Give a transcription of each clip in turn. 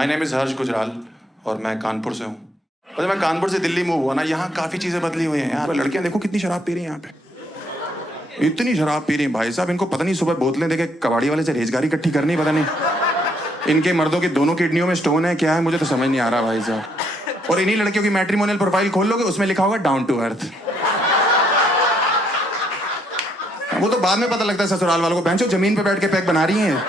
My name is हर्ष गुजराल और मैं कानपुर से हूँ। और मैं कानपुर से दिल्ली मूव हुआ ना, यहाँ काफ़ी चीज़ें बदली हुई हैं। यहाँ लड़कियाँ देखो कितनी शराब पी रही हैं, यहाँ पे इतनी शराब पी रही हैं भाई साहब। इनको पता नहीं सुबह बोतलें देके कबाड़ी वाले से रेजगारी इकट्ठी करनी, पता नहीं इनके मर्दों की दोनों किडनियों में स्टोन है क्या है, मुझे तो समझ नहीं आ रहा भाई साहब। और इन्हीं लड़कियों की मैट्रिमोनियल प्रोफाइल खोल लोगे, उसमें लिखा होगा डाउन टू अर्थ। वो तो बाद में पता लगता है ससुराल वालों को, बहनचोद जमीन पे बैठ के पैक बना रही हैं।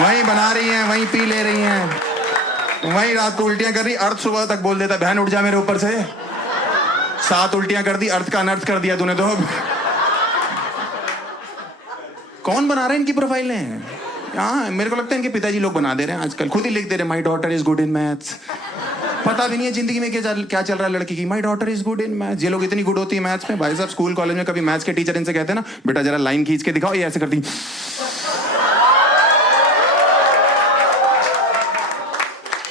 वहीं बना रही हैं, वहीं पी ले रही हैं, वहीं रात को उल्टियां कर रही, अर्थ सुबह तक बोल देता बहन उठ जा मेरे ऊपर से। 7 उल्टियां कर दी, अर्थ का अनर्थ कर दिया तूने तो। कौन बना रहा है इनकी प्रोफाइलें? हाँ, मेरे को लगता है इनके पिताजी लोग बना दे रहे हैं आजकल, खुद ही लिख दे रहे हैं my daughter is good in maths. पता भी नहीं है जिंदगी में क्या चल रहा है लड़की की। My daughter is good in maths. ये लोग इतनी गुड होती है मैथ्स में भाई साहब। स्कूल कॉलेज में कभी मैथ्स के टीचर इनसे कहते हैं ना, बेटा जरा लाइन खींच के दिखाओ, ये ऐसे करती।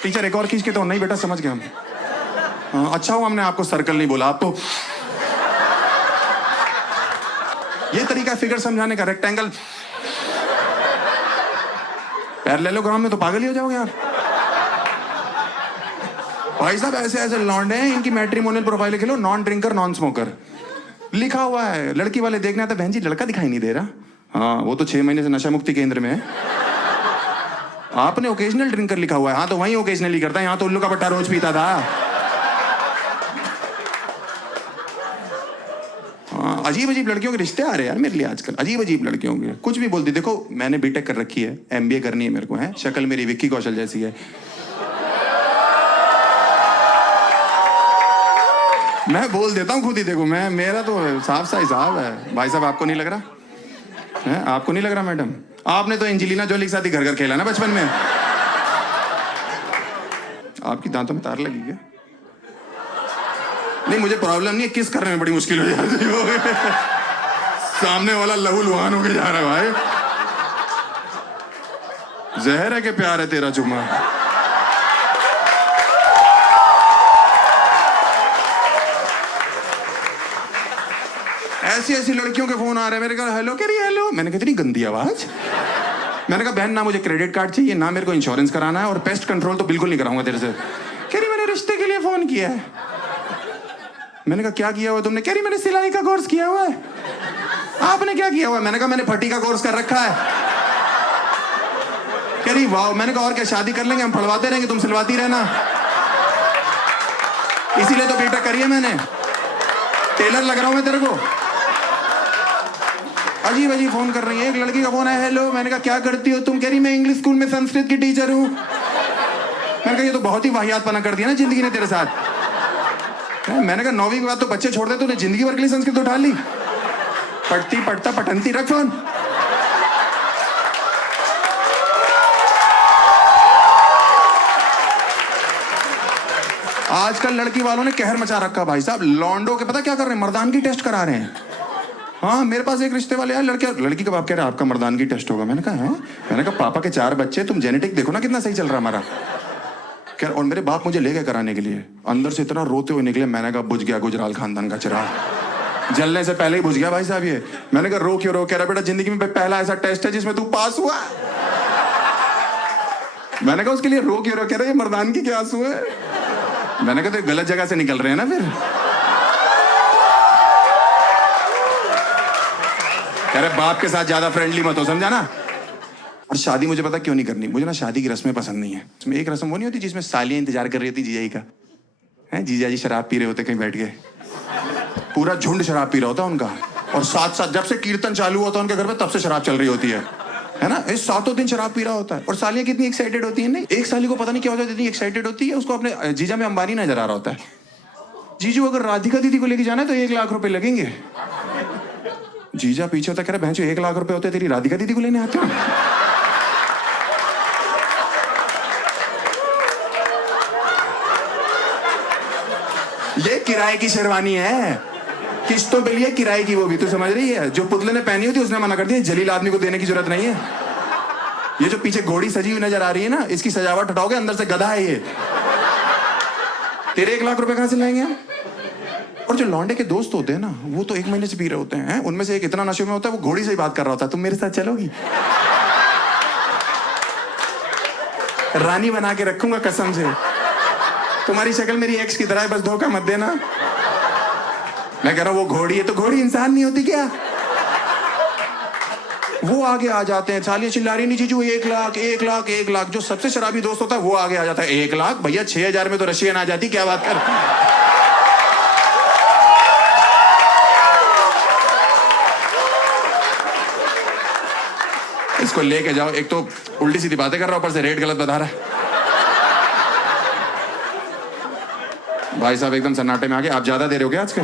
टीचर एक और खींच के तो नहीं बेटा समझ गए हम। हाँ, अच्छा हो हमने आपको सर्कल नहीं बोला। आप तो ये तरीका फिगर समझाने का, रेक्टेंगल। पैरेललोग्राम में तो पागल ही हो जाओगे यार भाई साहब। ऐसे ऐसे लौंडे हैं, इनकी मैट्रिमोनियल प्रोफाइल खेलो, नॉन ड्रिंकर नॉन स्मोकर लिखा हुआ है। लड़की वाले देखने आते, बहन जी लड़का दिखाई नहीं दे रहा। हाँ, वो तो 6 महीने से नशा मुक्ति केंद्र में है। आपने ओकेजनल ड्रिंकर लिखा हुआ है। हाँ, तो वहीं ओकेजनली करता है, यहाँ तो उल्लू का पट्टा रोज पीता था। हाँ, अजीब अजीब लड़कियों के रिश्ते आ रहे हैं यार मेरे लिए आजकल, अजीब अजीब लड़कियों के। कुछ भी बोलती। देखो मैंने बीटेक कर रखी है, MBA करनी है मेरे को, है शक्ल मेरी विक्की कौशल जैसी है। मैं बोल देता हूँ खुद ही। देखो मैं, मेरा तो साफ सा हिसाब है भाई साहब। आपको नहीं लग रहा है? आपको नहीं लग रहा मैडम? आपने तो एंजेलिना जोली के साथ ही घर घर खेला ना बचपन में। आपकी दांतों में तार लगी क्या? नहीं, मुझे प्रॉब्लम नहीं है, किस करने में बड़ी मुश्किल हो जाती है। सामने वाला लहू लुहान होके जा रहा है भाई। जहर है कि प्यार है तेरा चुम्मा। ऐसी ऐसी लड़कियों के फोन आ रहे हैं मेरे घर। हेलो कह रही, हेलो। मैंने कहा इतनी गंदी आवाज। मैंने कहा बहन ना मुझे क्रेडिट कार्ड चाहिए, ना मेरे को इंश्योरेंस कराना है, और पेस्ट कंट्रोल तो बिल्कुल नहीं कराऊंगा तेरे से। कह रही मैंने रिश्ते के लिए फोन किया है। मैंने कहा क्या किया हुआ तुमने? कह रही मैंने सिलाई का कोर्स किया हुआ है। आपने क्या किया हुआ? मैंने कहा मैंने फटी का कोर्स कर रखा है। कह रही वाह। मैंने कहा और क्या, शादी कर लेंगे हम, फड़वाते रहेंगे, तुम सिलवाती रहना। इसीलिए तो बीटेक करी है मैंने, टेलर लग रहा हूं मैं तेरे को। अजीब अजीब फोन कर रही है। एक लड़की का फोन है, हेलो। मैंने कहा क्या करती हो तुम? कह रही मैं इंग्लिश स्कूल में संस्कृत की टीचर हूँ। मैंने कहा ये तो बहुत ही वाहियातपना कर दिया ना जिंदगी ने तेरे साथ। मैंने कहा 9वीं के बाद तो बच्चे छोड़ दे, तूने जिंदगी भर के लिए संस्कृत उठा ली। पढ़ती पढ़ता पठंती, रख फोन। आजकल लड़की वालों ने कहर मचा रखा भाई साहब। लॉन्डो के पता क्या कर रहे हैं? मर्दानगी टेस्ट करा रहे हैं। हाँ, मेरे पास एक रिश्ते वाले यार, लड़की का बाप कह रहा है आपका मर्दानगी टेस्ट होगा। मैंने कहा है? मैंने कहा पापा के 4 बच्चे, तुम जेनेटिक देखो ना कितना सही चल रहा है हमारा। क्या? और मेरे बाप मुझे ले गए कराने के लिए, अंदर से इतना रोते हुए निकले। मैंने कहा बुझ गया गुजराल खानदान का चिराग, जलने से पहले ही बुझ गया भाई साहब ये। मैंने कहा रो क्यों रो? कह रहा बेटा जिंदगी में पहला ऐसा टेस्ट है जिसमें तू पास हुआ। मैंने कहा उसके लिए रो क्यों रो? कह रहा ये मर्दानगी के आंसू है। मैंने कहा तो गलत जगह से निकल रहे हैं ना फिर। कह रहे बाप के साथ ज्यादा फ्रेंडली मत हो, समझा ना। और शादी मुझे पता क्यों नहीं करनी? मुझे ना शादी की रस्में पसंद नहीं है। उसमें एक रस्म वो नहीं होती जिसमें सालियां इंतजार कर रही होती जीजाजी का, है जीजा जी शराब पी रहे होते कहीं बैठ के, पूरा झुंड शराब पी रहा होता उनका, और साथ साथ जब से कीर्तन चालू होता है उनके घर पे तब से शराब चल रही होती है ना। इस 7 दिन शराब पी रहा होता है। और सालियां कितनी एक्साइटेड होती है। नहीं, एक साली को पता नहीं क्या होता है, इतनी एक्साइटेड होती है, उसको अपने जीजा में अंबानी नजर आ रहा होता है। जीजू अगर राधिका दीदी को लेके जाना है तो 1 लाख रुपए लगेंगे। जीजा पीछे होता, कह रहा बहन 1 लाख रुपए होते तेरी राधिका दीदी को लेने आते हो। ये किराए की शेरवानी है, किस्तों पे लिए किराए की, वो भी तो समझ रही है। जो पुतले ने पहनी होती उसने मना कर दिया, जलील आदमी को देने की जरूरत नहीं है। ये जो पीछे घोड़ी सजी हुई नजर आ रही है ना, इसकी सजावट हटाओगे अंदर से गधा है ये। तेरे 1 लाख रुपए कहां से लाएंगे हम? और जो लौंडे के दोस्त होते हैं ना, वो तो 1 महीने से पी रहे होते हैं। उनमें से एक इतना नशे में होता है, वो घोड़ी से ही बात कर रहा होता है, तुम मेरे साथ चलोगी? रानी बना के रखूंगा कसम से, तुम्हारी शक्ल मेरी एक्स की तरह है, बस धोखा मत देना। मैं कह रहा हूं वो घोड़ी है, तो घोड़ी इंसान नहीं होती क्या? वो आगे आ जाते हैं, सालियां चिल्ला रही नहीं जीजू 1 लाख 1 लाख 1 लाख। जो सबसे शराबी दोस्त होता है वो आगे आ जाता है, 1 लाख भैया 6000 में तो रशियन आ जाती, क्या बात कर। इसको लेके जाओ, एक तो उल्टी सीधी बातें कर रहा है, ऊपर से रेट गलत बता रहा है। भाई साहब एकदम सन्नाटे में आ गए। आप ज्यादा दे रहे हो क्या आजकल?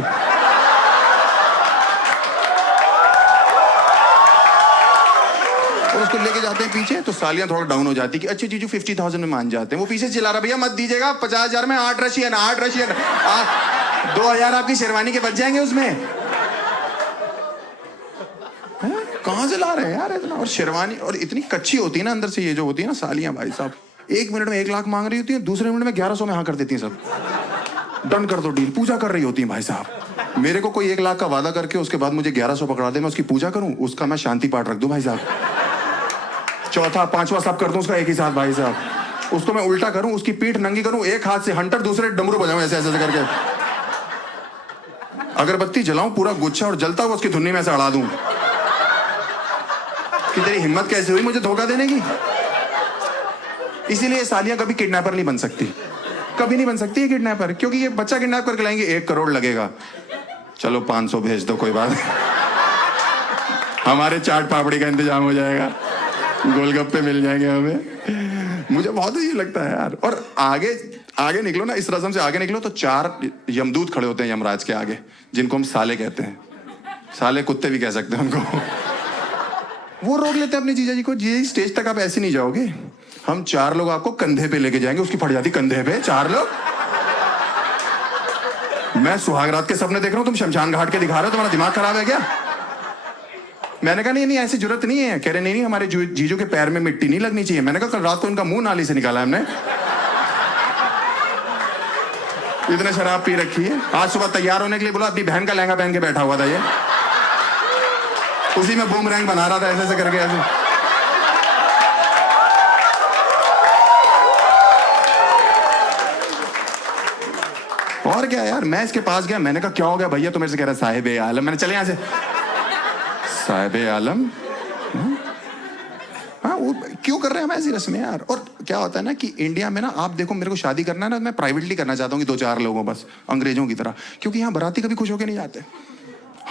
और उसको लेके जाते हैं पीछे, तो सालियां थोड़ा डाउन हो जाती कि अच्छे जीजू 50,000 में मान जाते हैं। वो पीछे चिल्ला रहा, भैया मत दीजिएगा 50,000 में 8 रशियन 2,000 आपकी शेरवानी के बच जाएंगे उसमें। कहां से ला रहे हैं यार इतना? और शेरवानी और इतनी कच्ची होती है ना अंदर से, ये जो होती है ना सालियां, भाई साहब 1 मिनट में 1 लाख मांग रही होती है, दूसरे मिनट में 1100 में हाँ कर देती हैं सब। डन कर दो डील, पूजा कर रही होती है भाई साहब। मेरे को कोई 1 लाख का वादा करके उसके बाद मुझे 1100 पकड़ा दे, मैं उसकी पूजा करूं, उसका मैं शांति पाठ रख दूं भाई साहब। चौथा 5वां सब कर दूं उसका एक ही साथ भाई साहब। उसको मैं उल्टा करूं, उसकी पीठ नंगी करूं, एक हाथ से हंटर दूसरे डमरू बजाऊं ऐसे ऐसे करके, अगरबत्ती जलाऊं पूरा गुच्छा और जलता हुआ उसकी धुन्नी में से अड़ा दूं कि तेरी हिम्मत कैसे हुई मुझे धोखा देने की। इसीलिए सालियां कभी किडनैपर नहीं बन सकती, कभी नहीं बन सकती है किडनैपर, क्योंकि ये बच्चा किडनैप करके लाएंगे 1 करोड़ लगेगा, चलो 500 भेज दो कोई बात नहीं, हमारे चाट पापड़ी का इंतजाम हो जाएगा, गोलगप्पे मिल जाएंगे हमें। मुझे बहुत ही लगता है यार। और आगे निकलो ना, इस रस्म से आगे निकलो तो 4 यमदूत खड़े होते हैं यमराज के आगे, जिनको हम साले कहते हैं, साले कुत्ते भी कह सकते हैं उनको। वो रोक लेते हैं अपने जीजा जी को, जी स्टेज तक आप ऐसे नहीं जाओगे, हम 4 लोग आपको कंधे पे लेके जाएंगे। उसकी फट जाती कंधे पे, 4 लोग। मैं सुहागरात के सपने देख रहा हूं, तुम शमशान घाट के दिखा रहे हो, तुम्हारा दिमाग खराब है क्या? मैंने कहा नहीं ऐसी जरूरत नहीं है। कह रहे नहीं हमारे जीजू के पैर में मिट्टी नहीं लगनी चाहिए। मैंने कहा कल रात को इनका मुंह नाली से निकाला हमने, इतने शराब पी रखी है। आज सुबह तैयार होने के लिए बोला, अपनी बहन का लहंगा पहन के बैठा हुआ था ये, उसी में बूमरैंग बना रहा था ऐसे ऐसे करके ऐसे। और क्या यार, मैं इसके पास गया, मैंने कहा क्या हो गया भैया? तो मेरे से कह रहा साहिब आलम। मैंने चले यहां से, साहिब आलम हाँ वो क्यों कर रहे हैं हम ऐसी रस्में यार? और क्या होता है ना कि इंडिया में ना, आप देखो मेरे को शादी करना है ना, मैं प्राइवेटली करना चाहता हूँ कि 2-4 लोगों बस, अंग्रेजों की तरह, क्योंकि यहाँ बाराती कभी खुश होके नहीं जाते।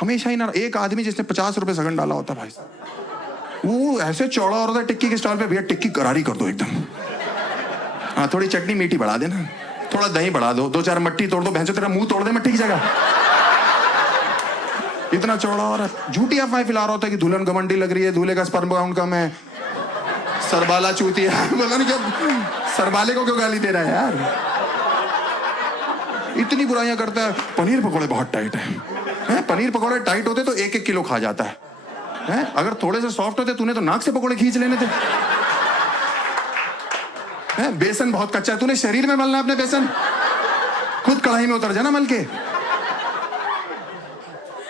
हमेशा ही ना एक आदमी जिसने 50 रुपए सगन डाला होता भाई, वो ऐसे चौड़ा हो रहा था टिक्की के स्टॉल पे, भैया टिक्की करारी कर दो एकदम, हाँ थोड़ी चटनी मीठी बढ़ा देना, थोड़ा दही बढ़ा दो, 2-4 मट्टी तोड़ दो, भैंसो तेरा मुंह तोड़ दे मट्टी की जगह। इतना चौड़ा और झूठी अफवाह फैला रहा होता है कि दुल्हन घमंडी लग रही है, दूल्हे का स्पर्म काउंट कम है, सरबाला चूती है। पता नहीं क्या सरबाले को क्यों गाली दे रहा है यार, इतनी बुराइयां करता है। पनीर पकौड़े बहुत टाइट है, पनीर पकौड़े टाइट होते तो 1-1 किलो खा जाता है, अगर थोड़े से सॉफ्ट होते तूने तो नाक से पकौड़े खींच लेने थे। बेसन बहुत कच्चा है, तूने शरीर में मलना अपने बेसन, खुद कढ़ाई में उतर जाना मल के।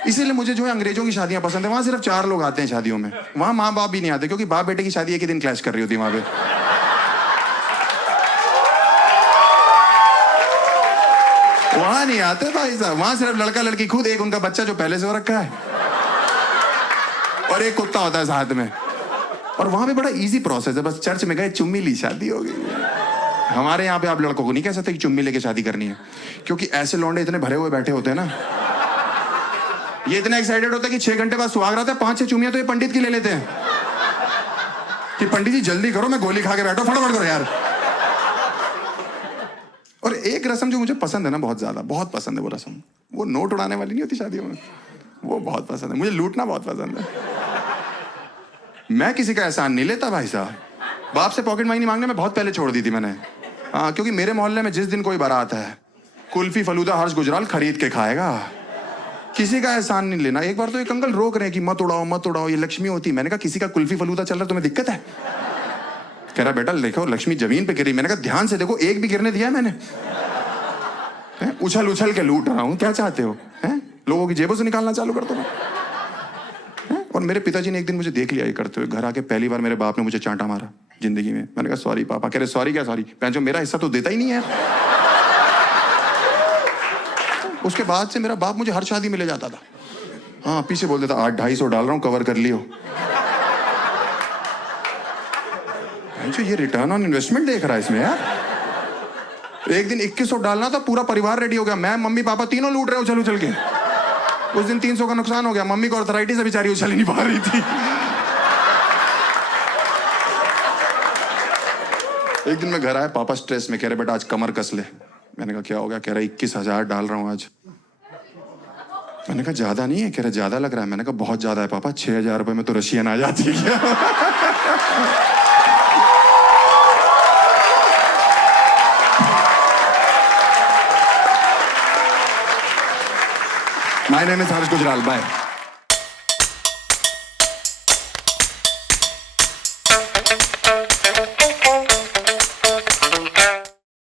इसीलिए मुझे जो है अंग्रेजों की शादियां पसंद है, वहां सिर्फ 4 लोग आते हैं शादियों में, वहां माँ बाप भी नहीं आते, क्योंकि बाप बेटे की शादी एक ही दिन क्लैश कर रही होती है वहां पे। वहां नहीं आते भाई साहब, वहां सिर्फ लड़का लड़की खुद, एक उनका बच्चा जो पहले से हो रखा है, और एक कुत्ता होता है साथ में। और वहां पे बड़ा इजी प्रोसेस है, बस चर्च में गए, चुम्मी ली, शादी हो गई। हमारे यहाँ पे आप लड़कों को नहीं कह सकते कि चुम्मी लेके शादी करनी है, क्योंकि ऐसे लौंडे इतने भरे हुए बैठे होते हैं ना, ये इतना एक्साइटेड होता है कि 6 घंटे बाद सुहाग रात है, 5-6 चुम्मियां तो ये पंडित की ले लेते हैं कि पंडित जी जल्दी करो, मैं गोली खा के बैठा, फटाफट करो यार। और एक रस्म जो मुझे पसंद है ना, बहुत ज्यादा, बहुत पसंद है वो रस्म, वो नोट उड़ाने वाली नहीं होती शादियों में, वो बहुत पसंद है मुझे, लूटना बहुत पसंद है। मैं किसी का एहसान नहीं लेता भाई साहब, बाप से पॉकेट मनी मांगने में बहुत पहले छोड़ दी थी मैंने, हाँ, क्योंकि मेरे मोहल्ले में जिस दिन कोई बारात है, कुल्फी फलूदा हर्ष गुजराल खरीद के खाएगा, किसी का एहसान नहीं लेना। एक बार तो एक अंकल रोक रहे हैं कि मत उड़ाओ मत उड़ाओ, ये लक्ष्मी होती है। मैंने कहा किसी का कुल्फी फलूदा चल रहा है, तुम्हें दिक्कत है? कह रहा बेटा देखो लक्ष्मी जमीन पे गिरी। मैंने कहा ध्यान से देखो, एक भी गिरने दिया है मैंने? उछल उछल के लूट रहा हूं, क्या चाहते हो? हैं? लोगों की जेबों से निकालना चालू कर दो ना। और मेरे पिताजी ने एक दिन मुझे देख लिया ये करते हुए। घर आके पहली बार मेरे बाप ने मुझे चांटा मारा जिंदगी में। मैंने कहा सॉरी पापा। कह रहे सॉरी क्या सॉरी, जो मेरा हिस्सा तो देता ही नहीं है। उसके बाद से मेरा बाप मुझे हर शादी में ले जाता था। हाँ, पीछे बोल देता 800-250 डाल रहा हूं, कवर कर लियो। जो ये रिटर्न ऑन इन्वेस्टमेंट देख रहा है इसमें यार। एक दिन 2100 डालना था, पूरा परिवार रेडी हो गया। मैं मम्मी पापा तीनों लूट रहे हो चल के। उस दिन 300 का नुकसान हो गया। मम्मी को आर्थराइटिस है, बेचारी उछल ही नहीं पा रही थी। एक दिन मैं घर आया, पापा स्ट्रेस में, कह रहे बेटा आज कमर कस ले। मैंने कहा क्या हो गया? कह रहा 21,000 डाल रहा हूं आज। मैंने कहा ज्यादा नहीं है? कह रहे ज्यादा लग रहा है। मैंने कहा बहुत ज्यादा है पापा, 6,000 रुपए में तो रशियन आ जाती है। My name is Harsh Gujral. Bye.